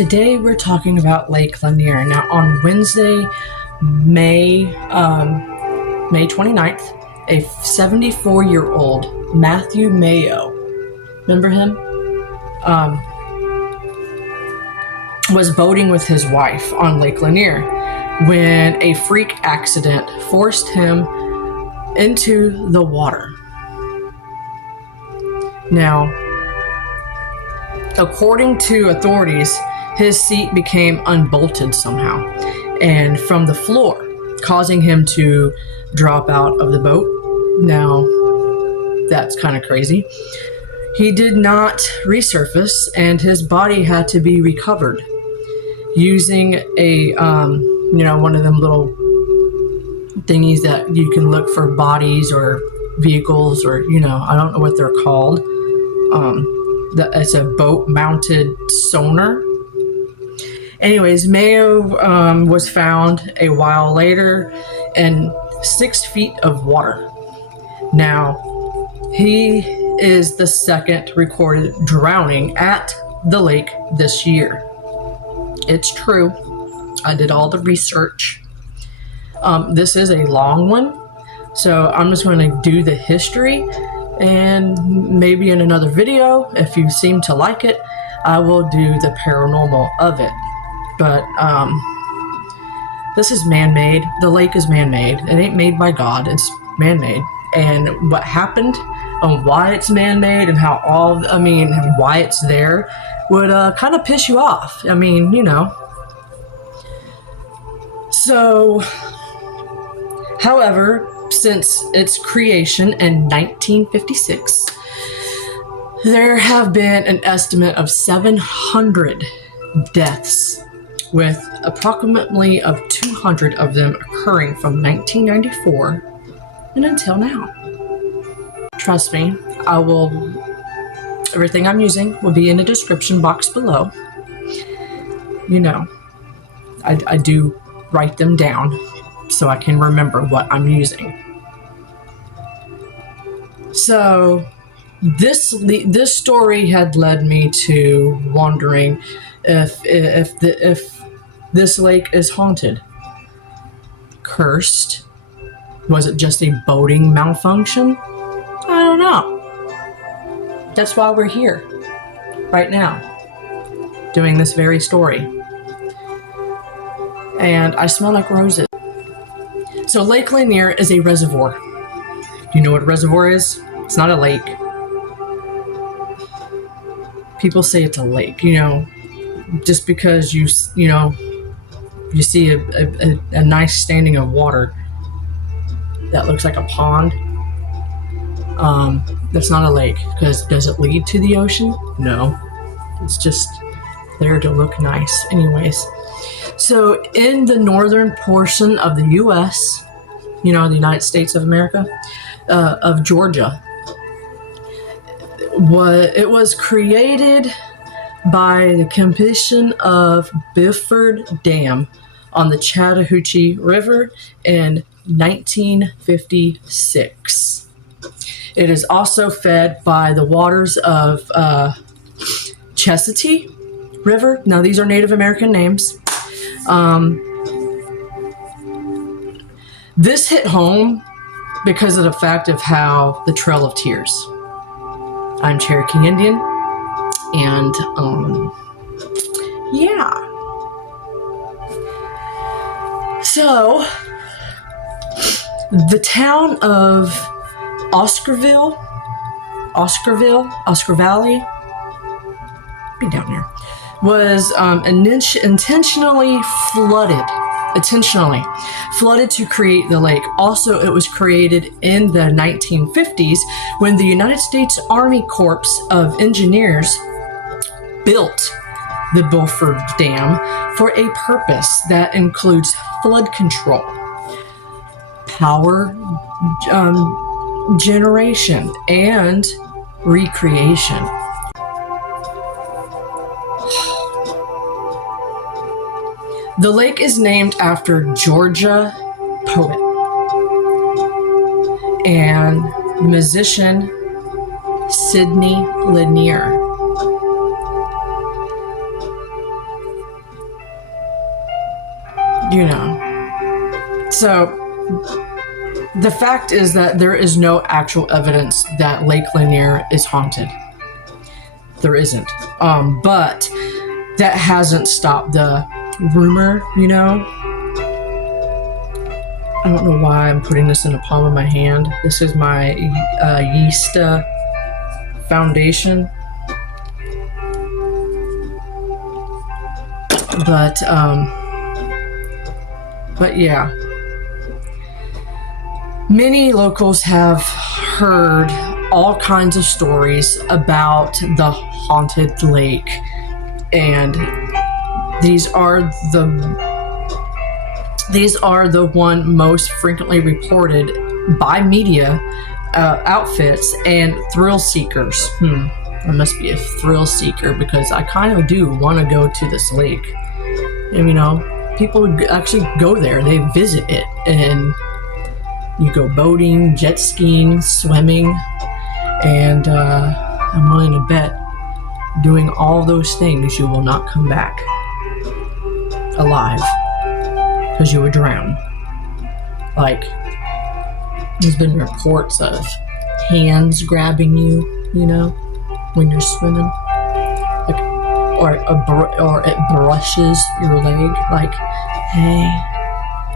Today we're talking about Lake Lanier. Now on Wednesday, May 29th, a 74-year-old Matthew Mayo, remember him? Was boating with his wife on Lake Lanier when a freak accident forced him into the water. Now, according to authorities, his seat became unbolted somehow and from the floor, causing him to drop out of the boat. Now, that's kind of crazy. He did not resurface and his body had to be recovered using a, one of them little thingies that you can look for bodies or vehicles or, I don't know what they're called. It's a boat-mounted sonar. Anyways, Mayo was found a while later in 6 feet of water. Now, he is the second recorded drowning at the lake this year. It's true. I did all the research. This is a long one, so I'm just going to do the history, and maybe in another video, if you seem to like it, I will do the paranormal of it. But this is man-made. The lake is man-made. It ain't made by God. It's man-made. And what happened and why it's man-made and why it's there would kind of piss you off. So, however, since its creation in 1956, there have been an estimate of 700 deaths, with approximately of 200 of them occurring from 1994 and until now. Trust me, everything I'm using will be in the description box below. I do write them down so I can remember what I'm using. So this story had led me to wondering if this lake is haunted, cursed. Was it just a boating malfunction? I don't know. That's why we're here right now doing this very story. And I smell like roses. So Lake Lanier is a reservoir. Do you know what a reservoir is? It's not a lake. People say it's a lake, just because you see a nice standing of water that looks like a pond. That's not a lake, because does it lead to the ocean? No. It's just there to look nice. Anyways, so in the northern portion of the U.S., the United States of America, of Georgia, it was created by the completion of Bifford Dam on the Chattahoochee River in 1956. It is also fed by the waters of Chestatee River. Now, these are Native American names. This hit home because of the fact of how the Trail of Tears. I'm Cherokee Indian, and yeah. So, the town of Oscar Valley, be down there, was intentionally flooded to create the lake. Also, it was created in the 1950s when the United States Army Corps of Engineers built the Bifford Dam for a purpose that includes flood control, power generation, and recreation. The lake is named after Georgia poet and musician Sidney Lanier. you know. So the fact is that there is no actual evidence that Lake Lanier is haunted. There isn't. But that hasn't stopped the rumor, you know. I don't know why I'm putting this in the palm of my hand. This is my Yeeeeah foundation. But yeah. Many locals have heard all kinds of stories about the haunted lake, and these are the one most frequently reported by media outfits and thrill seekers. I must be a thrill seeker because I kind of do want to go to this lake. And, you know, people actually go there. They visit it, and you go boating, jet skiing, swimming, and I'm willing to bet doing all those things you will not come back alive because you would drown. Like, there's been reports of hands grabbing you, you know, when you're swimming, like, or it brushes your leg, like, hey,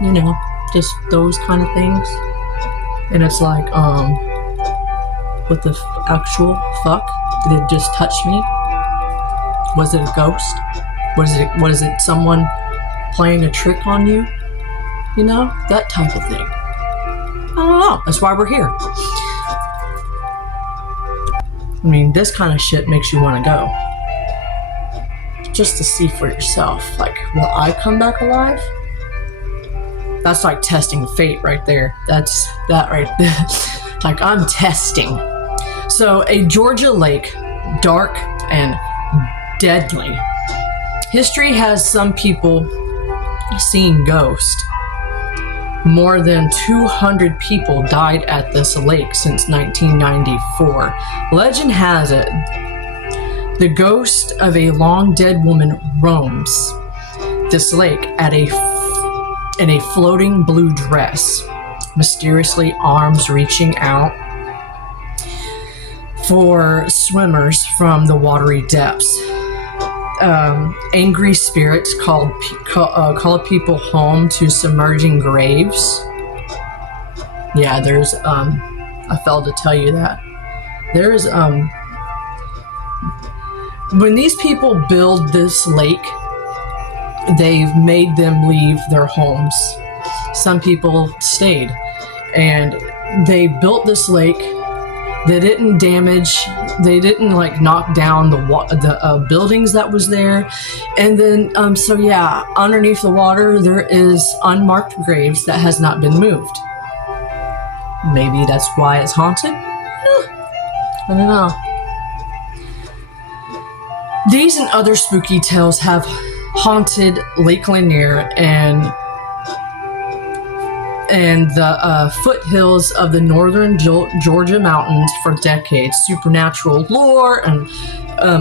you know, just those kind of things. And it's like, what the actual fuck? Did it just touch me? Was it a ghost? Was it someone playing a trick on you? You know, that type of thing. I don't know. That's why we're here. I mean, this kind of shit makes you want to go. Just to see for yourself. Like, will I come back alive? That's like testing fate right there. That's that right there. Like, I'm testing. So, a Georgia lake, dark and deadly. History has some people seeing ghosts. More than 200 people died at this lake since 1994. Legend has it, the ghost of a long dead woman roams this lake in a floating blue dress, mysteriously arms reaching out for swimmers from the watery depths. Angry spirits call people home to submerging graves. Yeah, there's I failed to tell you that. There's when these people build this lake, they've made them leave their homes. Some people stayed, and they built this lake. They didn't like knock down the buildings that was there. And then, so yeah, underneath the water, there is unmarked graves that has not been moved. Maybe that's why it's haunted? I don't know. These and other spooky tales have haunted Lake Lanier and the foothills of the northern Georgia mountains for decades. Supernatural lore and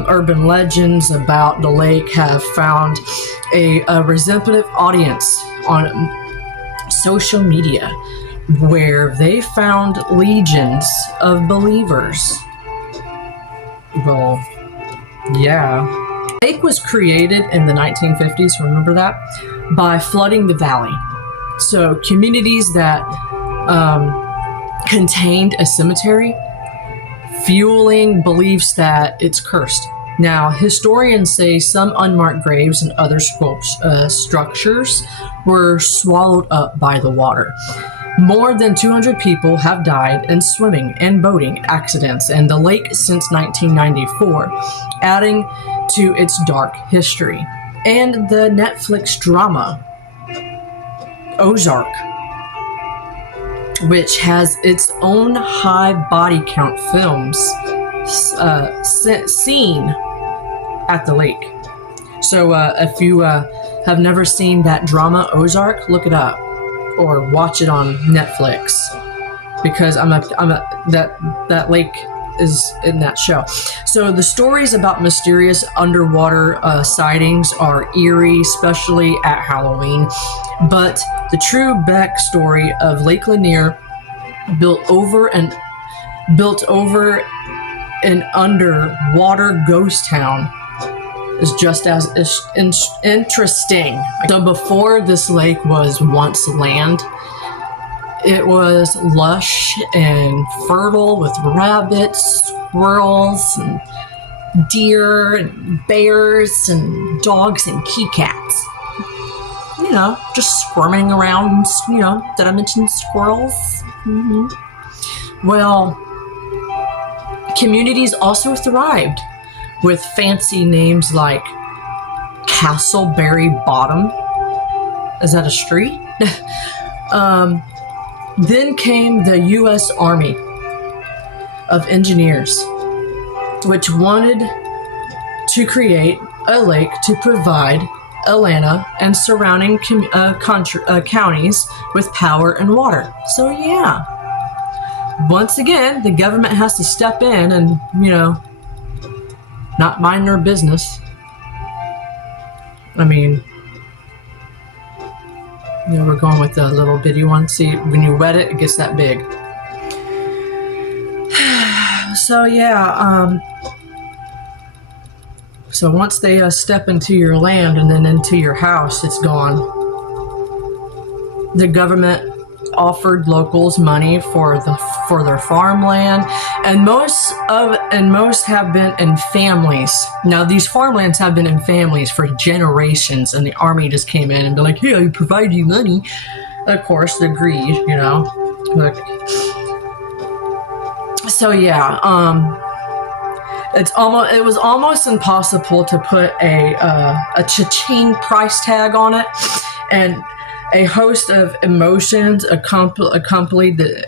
urban legends about the lake have found a representative audience on social media, where they found legions of believers. Well, yeah. The lake was created in the 1950s, remember that? By flooding the valley. So communities that contained a cemetery, fueling beliefs that it's cursed. Now, historians say some unmarked graves and other structures were swallowed up by the water. More than 200 people have died in swimming and boating accidents in the lake since 1994, adding to its dark history. And the Netflix drama Ozark, which has its own high body count films seen at the lake. So if you have never seen that drama Ozark, look it up or watch it on Netflix, because that lake is in that show. So the stories about mysterious underwater sightings are eerie, especially at Halloween. But the true backstory of Lake Lanier, built over an underwater ghost town, is just as interesting. So before this lake was once land, it was lush and fertile with rabbits, squirrels, and deer, and bears, and dogs, and key cats. You know, just squirming around, you know, did I mention squirrels? Mm-hmm. Well, communities also thrived with fancy names like Castleberry Bottom. Is that a street? Then came the U.S. Army of Engineers, which wanted to create a lake to provide Atlanta and surrounding counties with power and water. So yeah, once again, the government has to step in and, you know, not mind their business. I mean, you know, we're going with the little bitty one. See, when you wet it, it gets that big. So yeah, so once they step into your land and then into your house, it's gone. The government offered locals money for their farmland, and most have been in families. Now these farmlands have been in families for generations, and the army just came in and be like, "Hey, I provide you money." Of course, the greed, you know. So yeah, it was almost impossible to put a cha-ching price tag on it, and a host of emotions accompanied the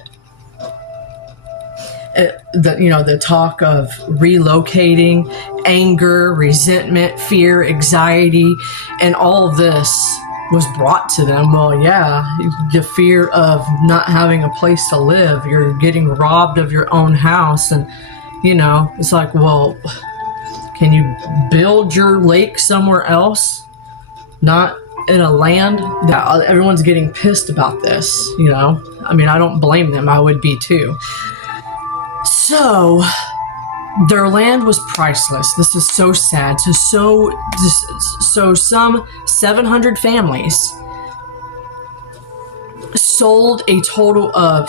talk of relocating, anger, resentment, fear, anxiety, and all of this was brought to them. Well, yeah, the fear of not having a place to live, you're getting robbed of your own house, and you know, it's like, well, can you build your lake somewhere else? Not in a land that everyone's getting pissed about this, you know? I mean, I don't blame them. I would be too. So their land was priceless. This is so sad. So some 700 families sold a total of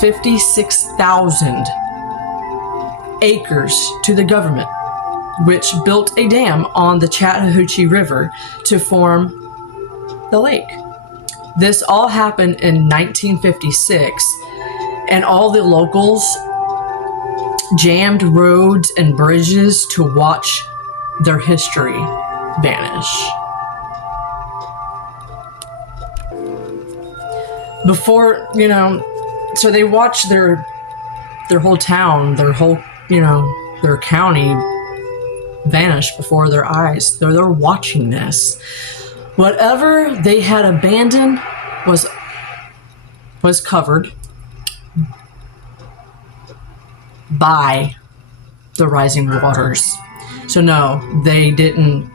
56,000 acres to the government, which built a dam on the Chattahoochee River to form the lake. This all happened in 1956, and all the locals jammed roads and bridges to watch their history vanish. Before, you know, so they watched their whole town, their whole, you know, their county vanish before their eyes. They're watching this. Whatever they had abandoned was covered by the rising waters. So no, they didn't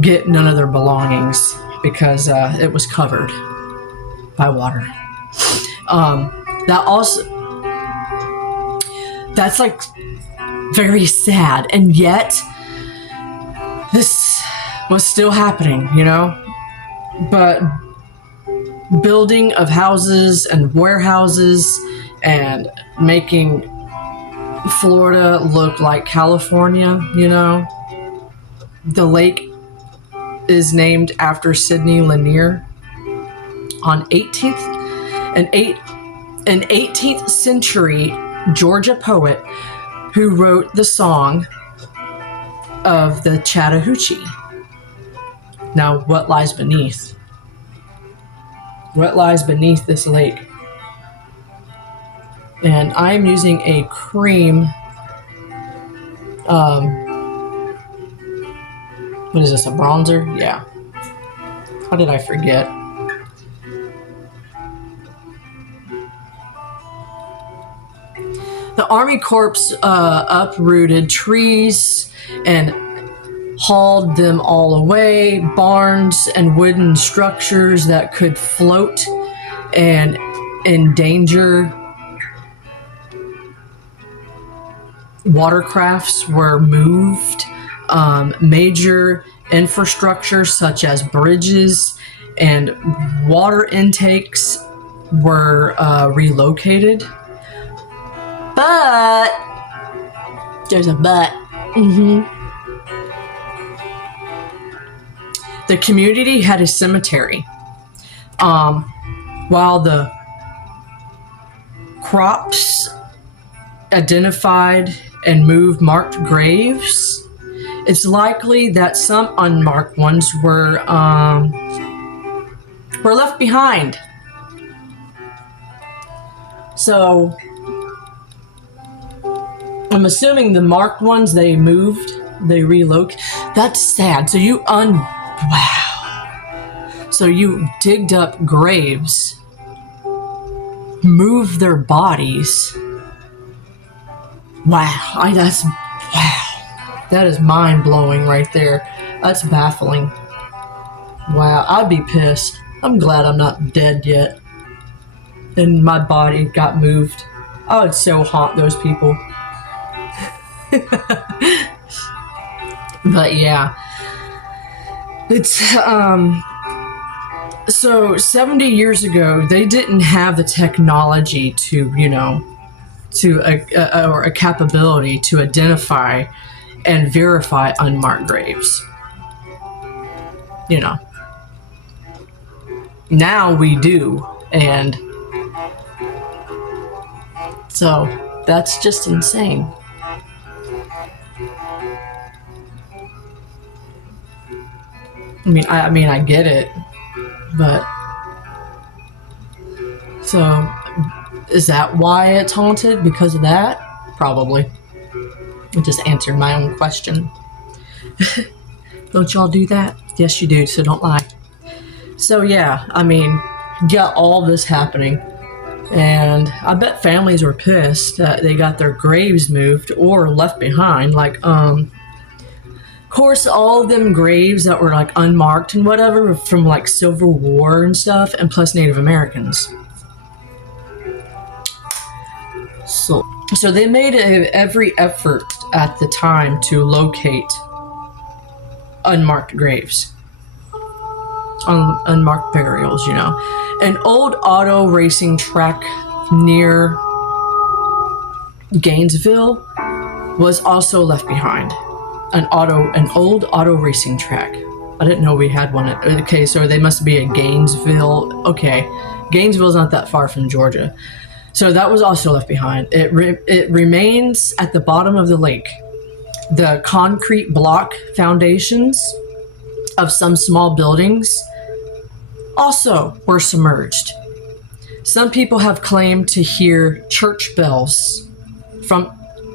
get none of their belongings because it was covered by water. That's like very sad, and yet this was still happening, you know. But building of houses and warehouses and making Florida look like California, you know. The lake is named after Sidney Lanier, an 18th century Georgia poet who wrote the song of the Chattahoochee. Now, what lies beneath? What lies beneath this lake? And I'm using a cream, what is this, a bronzer? Yeah. How did I forget? Army Corps uprooted trees and hauled them all away. Barns and wooden structures that could float and endanger watercrafts were moved. Major infrastructure such as bridges and water intakes were relocated. But there's a but. The community had a cemetery. While the crops identified and moved marked graves, it's likely that some unmarked ones were left behind. So I'm assuming the marked ones they moved, they relocated. That's sad. So wow. So you digged up graves, moved their bodies. Wow. That is mind-blowing right there. That's baffling. Wow, I'd be pissed. I'm glad I'm not dead yet. And my body got moved. I would so haunt those people. But yeah. It's, so 70 years ago, they didn't have the technology to, or a capability to identify and verify unmarked graves. Now we do, and so that's just insane. I mean, I get it, but so is that why it's haunted? Because of that? Probably. I just answered my own question. Don't y'all do that? Yes, you do, so don't lie. So yeah, got all this happening, and I bet families were pissed that they got their graves moved or left behind. Of course, all of them graves that were unmarked and whatever from Civil War and stuff, and plus Native Americans. So they made every effort at the time to locate unmarked graves, unmarked burials. An old auto racing track near Gainesville was also left behind. An old auto racing track. I didn't know we had one. Okay, so they must be at Gainesville. Okay, Gainesville's not that far from Georgia. So that was also left behind. It remains at the bottom of the lake. The concrete block foundations of some small buildings also were submerged. Some people have claimed to hear church bells from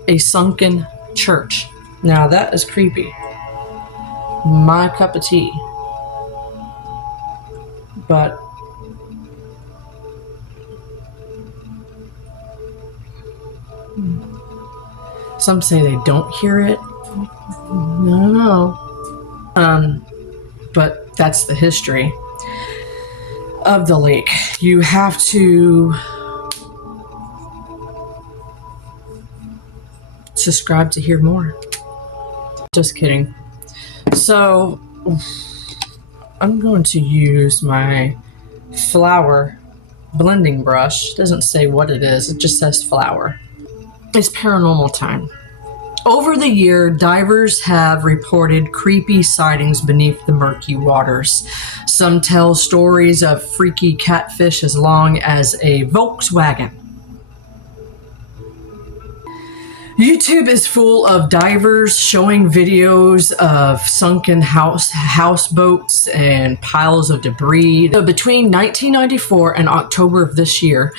a sunken church. Now that is creepy. My cup of tea. But some say they don't hear it. I don't know. But that's the history of the lake. You have to subscribe to hear more. Just kidding. So I'm going to use my flower blending brush. It doesn't say what it is. It just says flower. It's paranormal time. Over the year, divers have reported creepy sightings beneath the murky waters. Some tell stories of freaky catfish as long as a Volkswagen. YouTube is full of divers showing videos of sunken houseboats and piles of debris. So between 1994 and October of this year,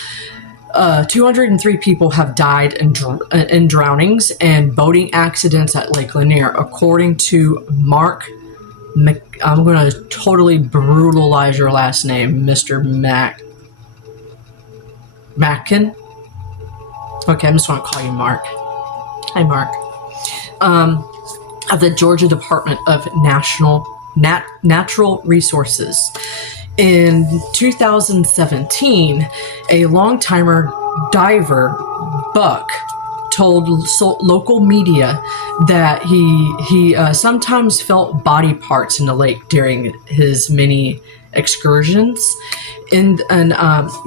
203 people have died in drownings and boating accidents at Lake Lanier, according to I'm going to totally brutalize your last name, Mr. Mackin. Okay, I'm just going to call you Mark. Hi, Mark. Of the Georgia Department of Natural Resources. In 2017, a long-timer diver, Buck, told local media that he sometimes felt body parts in the lake during his many excursions. And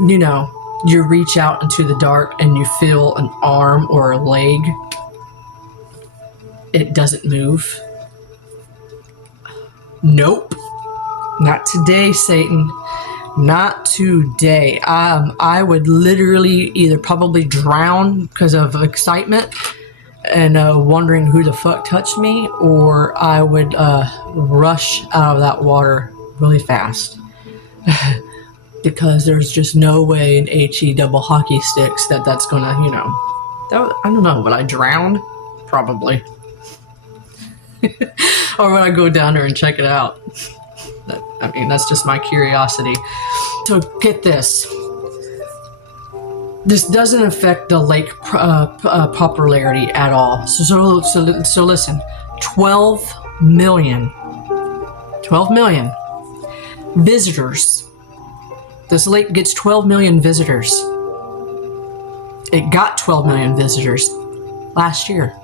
you know, you reach out into the dark and you feel an arm or a leg. It doesn't move. Nope. Not today, Satan. Not today. I would literally either probably drown because of excitement and wondering who the fuck touched me, or I would rush out of that water really fast. Because there's just no way in HE double hockey sticks that's gonna, you know, I don't know, would I drown? Probably. Or would I go down there and check it out? I mean, that's just my curiosity. So get this. This doesn't affect the lake popularity at all. So listen, 12 million visitors. This lake gets 12 million visitors. It got 12 million visitors last year.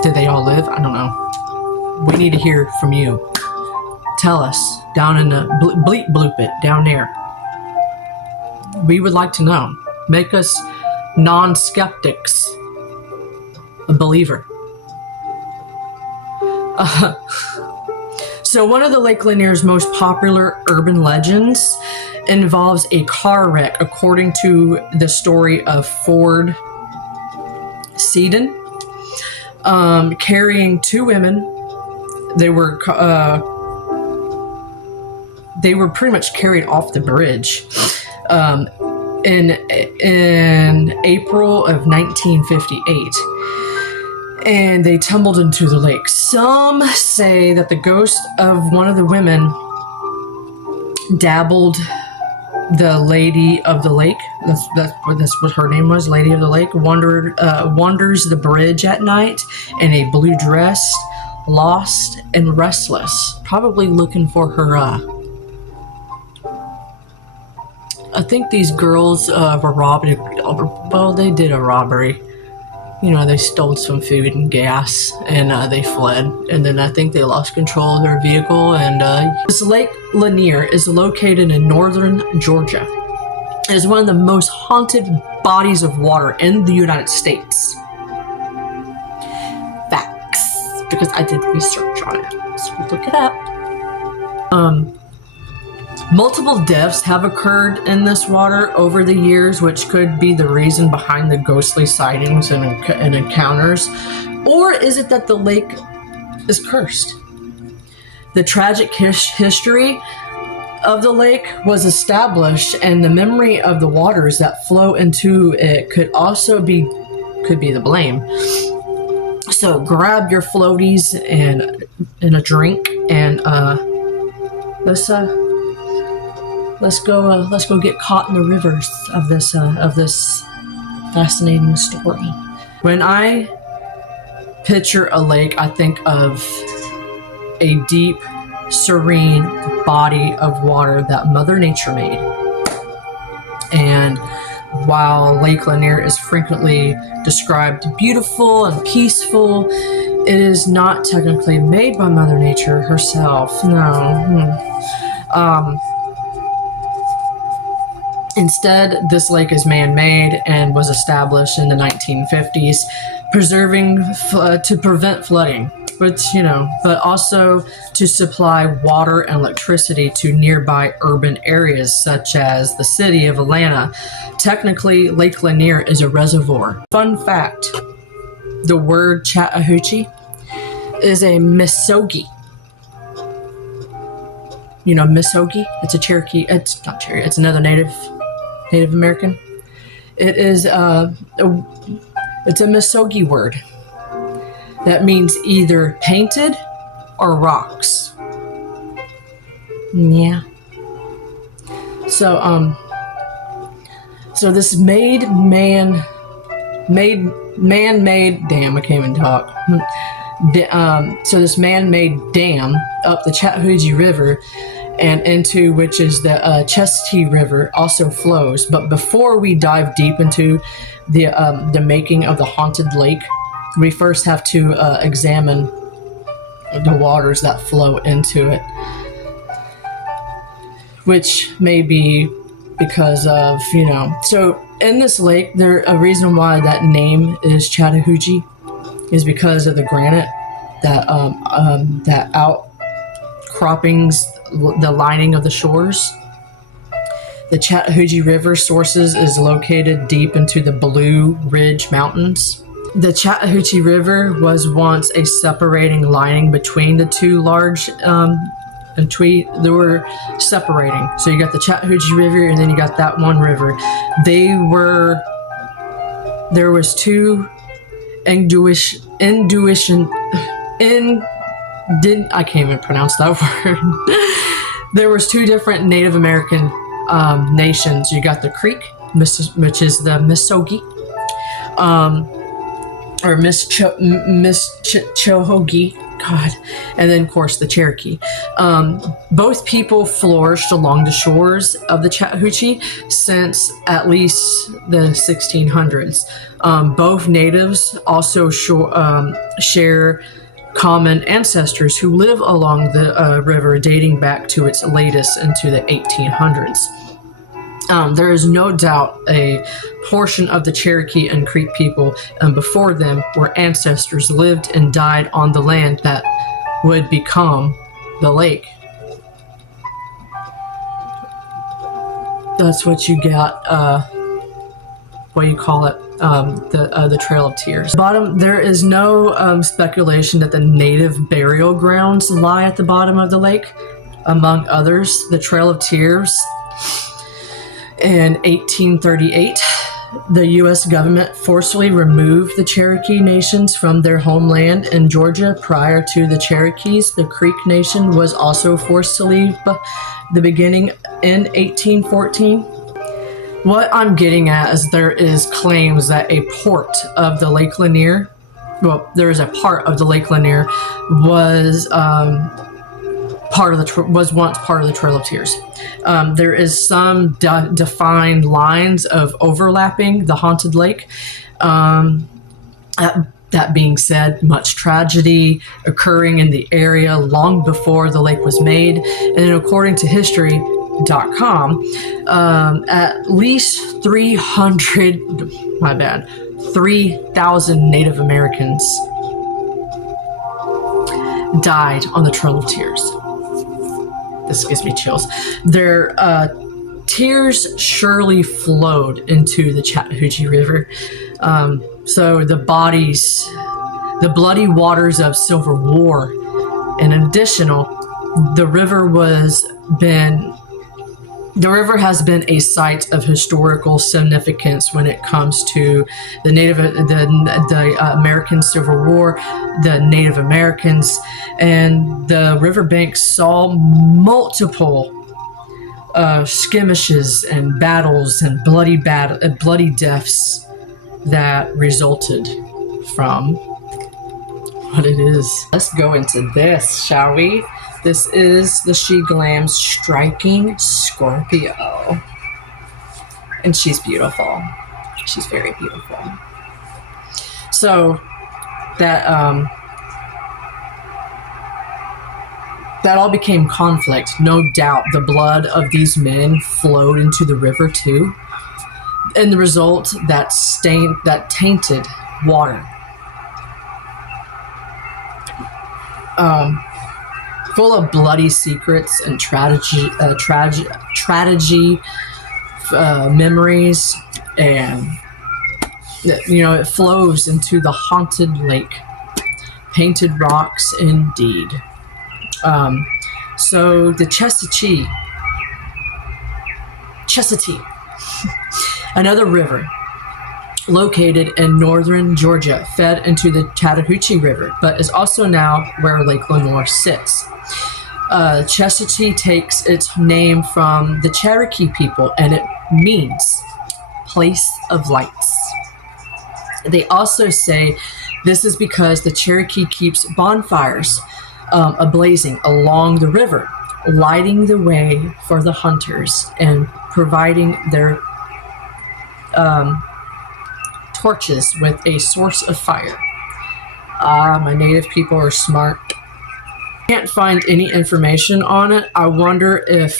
Did they all live? I don't know. We need to hear from you. Tell us down in the bleep bloop it down there. We would like to know. Make us non-skeptics a believer. So one of the Lake Lanier's most popular urban legends involves a car wreck, according to the story of Ford Seaton, carrying two women. They were pretty much carried off the bridge in April of 1958. And they tumbled into the lake. Some say that the ghost of one of the women dabbled the Lady of the Lake. That's what her name was, Lady of the Lake. Wanders the bridge at night in a blue dress, lost and restless, probably looking for her. I think these girls were robbed. Well, they did a robbery. You know, they stole some food and gas, and they fled. And then I think they lost control of their vehicle. And this Lake Lanier is located in northern Georgia. It is one of the most haunted bodies of water in the United States. Facts, because I did research on it, so look it up. Multiple deaths have occurred in this water over the years, which could be the reason behind the ghostly sightings and encounters. Or is it that the lake is cursed? The tragic history of the lake was established, and the memory of the waters that flow into it could be the blame. So grab your floaties and a drink, and let's go get caught in the rivers of this fascinating story. When I picture a lake, I think of a deep, serene body of water that Mother Nature made. And while Lake Lanier is frequently described beautiful and peaceful, it is not technically made by Mother Nature herself. No. Instead, this lake is man-made and was established in the 1950s, to prevent flooding, but also to supply water and electricity to nearby urban areas such as the city of Atlanta. Technically, Lake Lanier is a reservoir. Fun fact, the word Chattahoochee is a Misogi. You know Misogi? It's a Cherokee. It's not Cherokee. It's another Native American. It is it's a Misogi word that means either painted or rocks. Yeah. So So this man-made, damn, I can't even talk. So this man-made dam up the Chattahoochee River and into which is the Chestatee River also flows. But before we dive deep into the making of the haunted lake, we first have to examine the waters that flow into it, which may be because of, you know, so in this lake, a reason why that name is Chattahoochee is because of the granite that outcroppings, the lining of the shores. The Chattahoochee River sources is located deep into the Blue Ridge Mountains. The Chattahoochee River was once a separating lining between the two large they were separating. So you got the Chattahoochee River and then you got that one river. There was two I can't even pronounce that word. There was two different Native American nations. You got the Creek, which is the Muskogee, or Chohogie, God, and then of course the Cherokee. Both people flourished along the shores of the Chattahoochee since at least the 1600s. Both natives also share common ancestors who live along the river dating back to its latest into the 1800s. There is no doubt a portion of the Cherokee and Creek people before them were ancestors lived and died on the land that would become the lake. That's what you got, what do you call it? The Trail of Tears. Bottom, there is no speculation that the native burial grounds lie at the bottom of the lake. Among others, the Trail of Tears. In 1838, the U.S. government forcibly removed the Cherokee nations from their homeland in Georgia. Prior to the Cherokees, the Creek Nation was also forced to leave the beginning in 1814. What I'm getting at is there is claims that a port of the Lake Lanier, well, there is a part of the Lake Lanier was once part of the Trail of Tears. There is some defined lines of overlapping the haunted lake. That being said, much tragedy occurring in the area long before the lake was made. And according to history.com, at least 3,000 Native Americans died on the Trail of Tears. This gives me chills. Their tears surely flowed into the Chattahoochee River. So the bloody waters of Civil War, and additional, the river has been a site of historical significance when it comes to the American Civil War, the Native Americans, and the riverbanks saw multiple skirmishes and battles and bloody deaths that resulted from what it is. Let's go into this, shall we? This is the SHEGLAM Striking Scorpio. And she's beautiful. She's very beautiful. So that all became conflict. No doubt the blood of these men flowed into the river too. And the result, that tainted water. Full of bloody secrets and tragedy, memories, and it flows into the haunted lake. Painted rocks, indeed. So the Chestatee, another river located in northern Georgia, fed into the Chattahoochee River, but is also now where Lake Lanier sits. Chestatee takes its name from the Cherokee people, and it means place of lights. They also say this is because the Cherokee keeps bonfires ablazing along the river, lighting the way for the hunters and providing their torches with a source of fire. My native people are smart. Can't find any information on it. I wonder if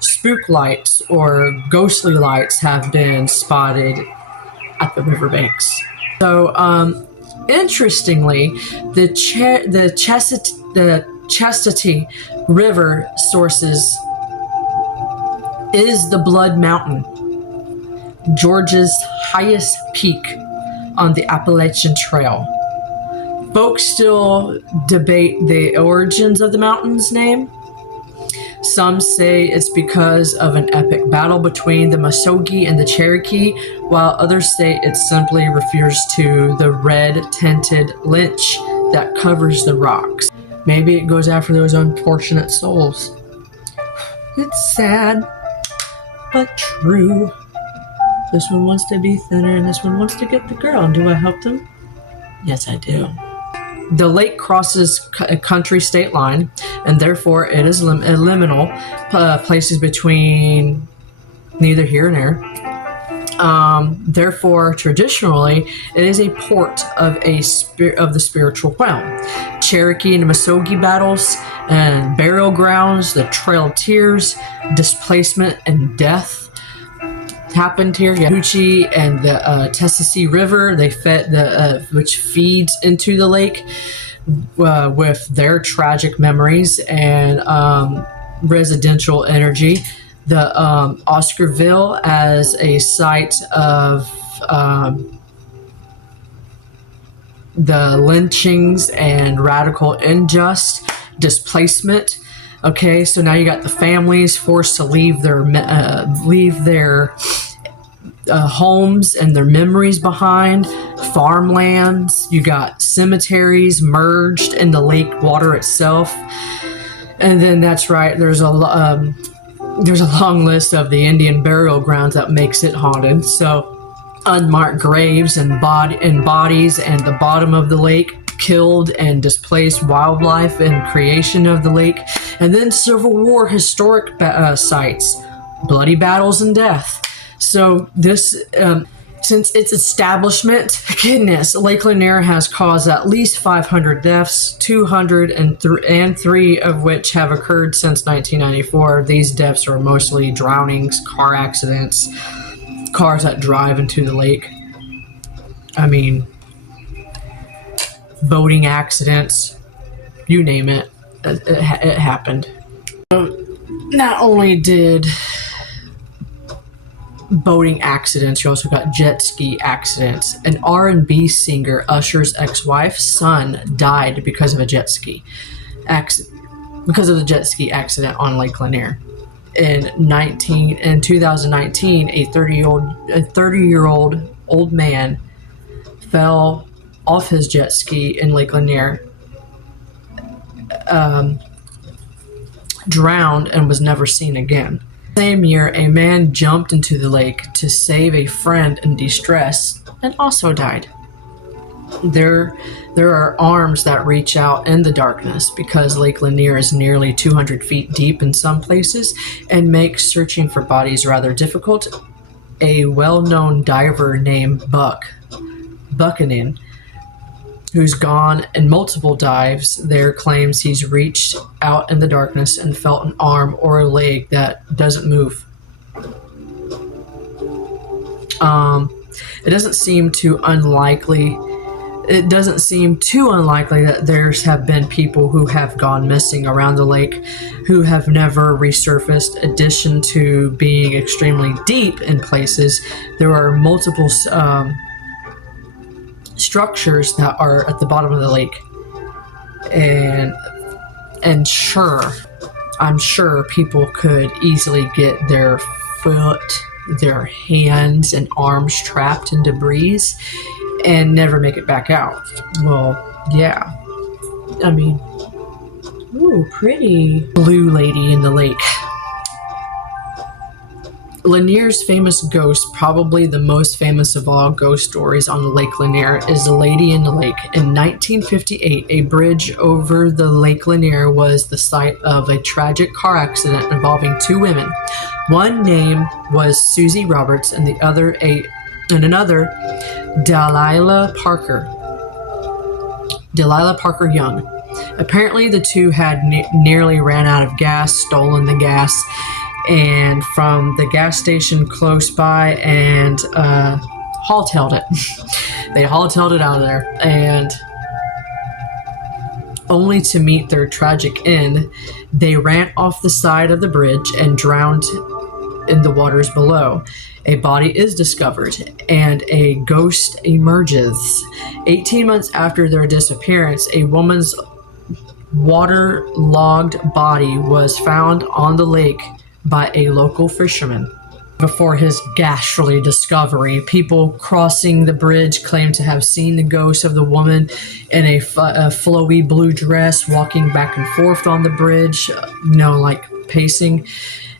spook lights or ghostly lights have been spotted at the riverbanks. So, interestingly, the Chastity River sources is the Blood Mountain, Georgia's highest peak on the Appalachian Trail. Folks still debate the origins of the mountain's name. Some say it's because of an epic battle between the Muskogee and the Cherokee, while others say it simply refers to the red-tinted lynch that covers the rocks. Maybe it goes after those unfortunate souls. It's sad, but true. This one wants to be thinner, and this one wants to get the girl. And do I help them? Yes, I do. The lake crosses a country-state line, and therefore it is liminal, places between neither here and there. Therefore, traditionally, it is a port of the spiritual realm. Cherokee and Muskogee battles and burial grounds, the Trail of Tears, displacement and death happened here. Hoochie and the Tennessee River, they fed which feeds into the lake with their tragic memories and residential energy. The Oscarville as a site of the lynchings and radical unjust displacement. Okay, so now you got the families forced to leave their homes and their memories behind, farmlands. You got cemeteries merged in the lake water itself, and then that's right. There's a long list of the Indian burial grounds that makes it haunted. So unmarked graves and bodies and the bottom of the lake, killed and displaced wildlife and creation of the lake, and then Civil War historic sites, bloody battles and death. So this, since its establishment, goodness, Lake Lanier has caused at least 500 deaths, 203 of which have occurred since 1994. These deaths are mostly drownings, car accidents, cars that drive into the lake. I mean, boating accidents, you name it, it happened. So not only did boating accidents, you also got jet ski accidents. An R&B singer, Usher's ex-wife's son, died because of a jet ski accident, on Lake Lanier. In 2019, a 30-year-old old man fell off his jet ski in Lake Lanier, drowned, and was never seen again. Same year, a man jumped into the lake to save a friend in distress and also died. There are arms that reach out in the darkness because Lake Lanier is nearly 200 feet deep in some places and makes searching for bodies rather difficult. A well-known diver named Buchanan, who's gone in multiple dives there, claims he's reached out in the darkness and felt an arm or a leg that doesn't move. It doesn't seem too unlikely that there's have been people who have gone missing around the lake who have never resurfaced. In addition to being extremely deep in places, there are multiple structures that are at the bottom of the lake, and I'm sure people could easily get their foot, their hands and arms trapped in debris and never make it back out. Well, yeah, I mean, ooh, pretty blue lady in the lake. Lanier's famous ghost, probably the most famous of all ghost stories on Lake Lanier, is The Lady in the Lake. In 1958, a bridge over the Lake Lanier was the site of a tragic car accident involving two women. One name was Susie Roberts, and another Delilah Parker Young. Apparently, the two had nearly ran out of gas, stolen the gas, and from the gas station close by, and haultailed it. They haultailed it out of there, and only to meet their tragic end, they ran off the side of the bridge and drowned in the waters below. A body is discovered, and a ghost emerges. 18 months after their disappearance, a woman's waterlogged body was found on the lake by a local fisherman. Before his ghastly discovery, people crossing the bridge claimed to have seen the ghost of the woman in a flowy blue dress walking back and forth on the bridge, like pacing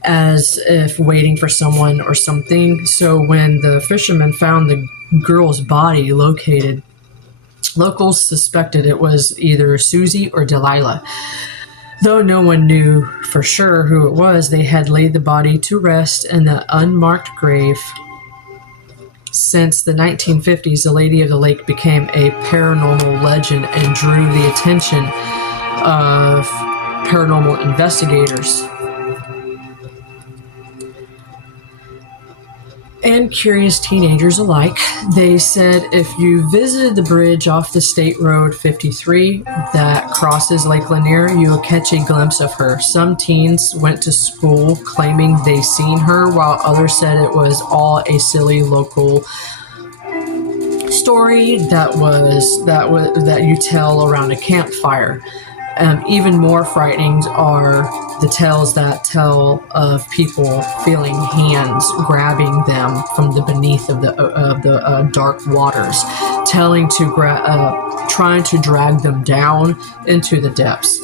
as if waiting for someone or something. So when the fisherman found the girl's body located, locals suspected it was either Susie or Delilah. Though no one knew for sure who it was, they had laid the body to rest in the unmarked grave. Since the 1950s, the Lady of the Lake became a paranormal legend and drew the attention of paranormal investigators and curious teenagers alike. They said if you visited the bridge off the State Road 53 that crosses Lake Lanier, you will catch a glimpse of her. Some teens went to school claiming they seen her, while others said it was all a silly local story that you tell around a campfire. Even more frightening are the tales that tell of people feeling hands grabbing them from the beneath of the dark waters, trying to drag them down into the depths.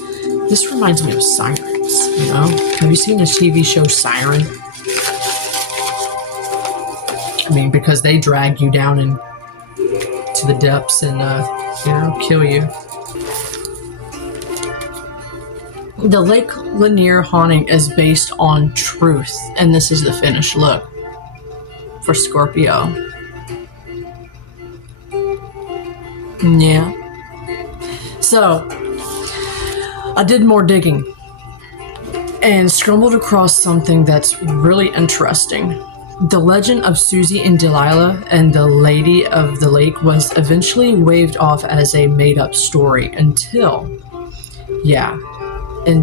This reminds me of sirens. Have you seen the TV show Siren? I mean, because they drag you down to the depths and kill you. The Lake Lanier haunting is based on truth, and this is the finished look for Scorpio. Yeah. So, I did more digging and stumbled across something that's really interesting. The legend of Susie and Delilah and the Lady of the Lake was eventually waved off as a made-up story until in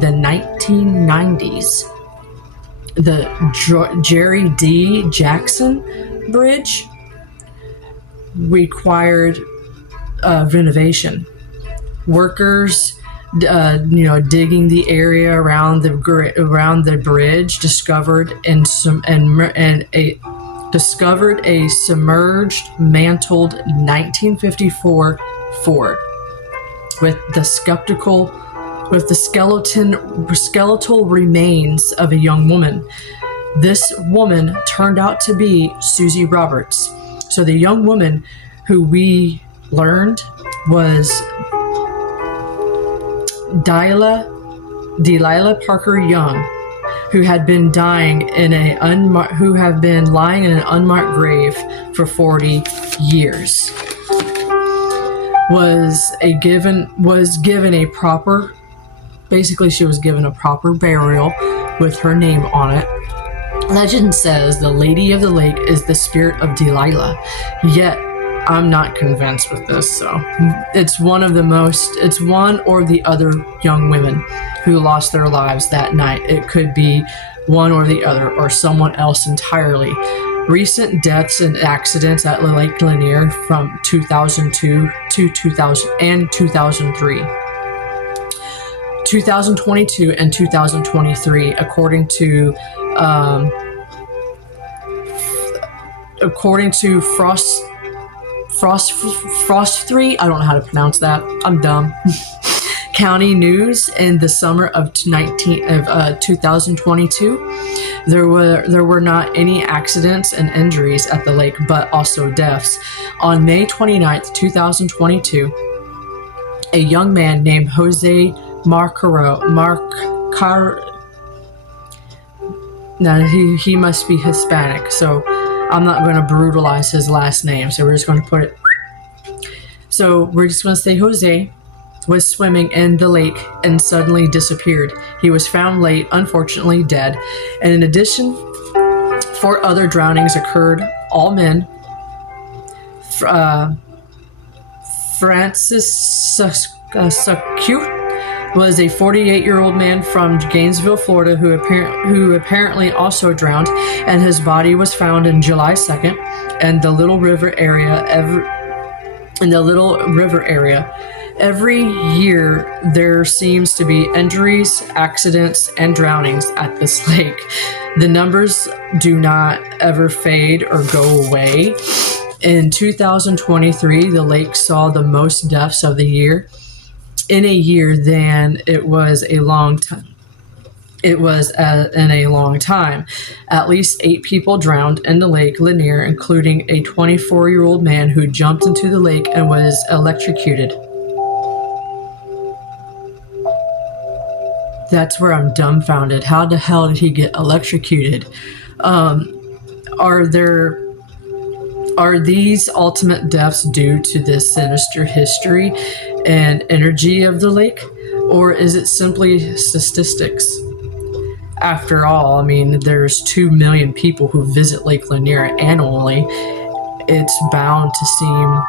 the 1990s, the Jerry D. Jackson Bridge required renovation. Workers, digging the area around the bridge, discovered a submerged, mantled 1954 Ford with the skeletal remains of a young woman. This woman turned out to be Susie Roberts. So the young woman who we learned was Delilah Parker Young, who had been lying in an unmarked grave for 40 years. She was given a proper burial with her name on it. Legend says the Lady of the Lake is the spirit of Delilah, yet I'm not convinced with this. So it's one or the other young women who lost their lives that night. It could be one or the other, or someone else entirely. Recent deaths and accidents at Lake Lanier from 2002 to 2003. 2022 and 2023, according to Frost 3, I don't know how to pronounce that. I'm dumb. County News in the summer of 2022, there were not any accidents and injuries at the lake, but also deaths. On May 29th, 2022, a young man named Jose now he must be Hispanic, so I'm not going to brutalize his last name, so we're just going to put it. So we're just going to say Jose was swimming in the lake and suddenly disappeared. He was found late, unfortunately dead. And in addition, 4 other drownings occurred, all men. Francis Sucute was a 48-year-old man from Gainesville, Florida, who apparently also drowned, and his body was found in July 2nd in the Little River area. Every year, there seems to be injuries, accidents, and drownings at this lake. The numbers do not ever fade or go away. In 2023, the lake saw the most deaths of the year in a year than it was a long time. In a long time. At least 8 people drowned in the Lake Lanier, including a 24-year-old man who jumped into the lake and was electrocuted. That's where I'm dumbfounded. How the hell did he get electrocuted? Are these ultimate deaths due to the sinister history and energy of the lake? Or is it simply statistics? After all, I mean, there's 2 million people who visit Lake Lanier annually. It's bound to seem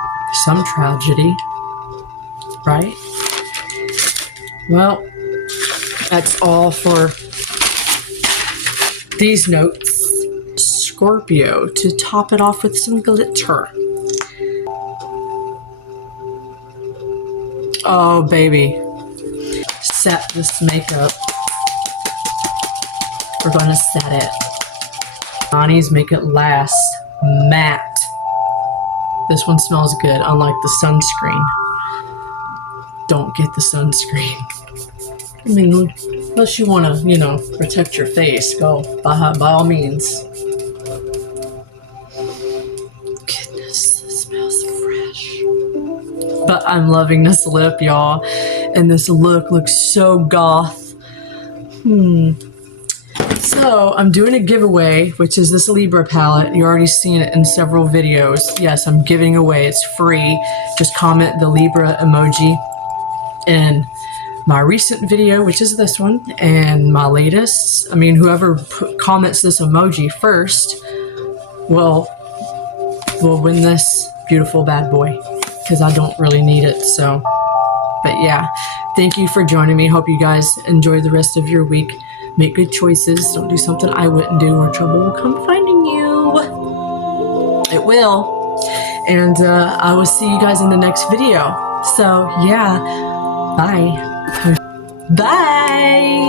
some tragedy, right? Well, that's all for these notes. Scorpio, to top it off with some glitter. Oh, baby. Set this makeup. We're gonna set it. Milani's Make It Last Matte. This one smells good, unlike the sunscreen. Don't get the sunscreen. I mean, unless you want to, protect your face, go by all means. Goodness, this smells fresh. But I'm loving this lip, y'all. And this look looks so goth. So I'm doing a giveaway, which is this Libra palette. You already seen it in several videos. Yes, I'm giving away. It's free. Just comment the Libra emoji in my recent video, which is this one, and my latest. I mean, whoever comments this emoji first will win this beautiful bad boy, because I don't really need it. So, but yeah, thank you for joining me. Hope you guys enjoy the rest of your week. Make good choices. Don't do something I wouldn't do, or trouble will come finding you. It will. And I will see you guys in the next video. So yeah, bye. Bye.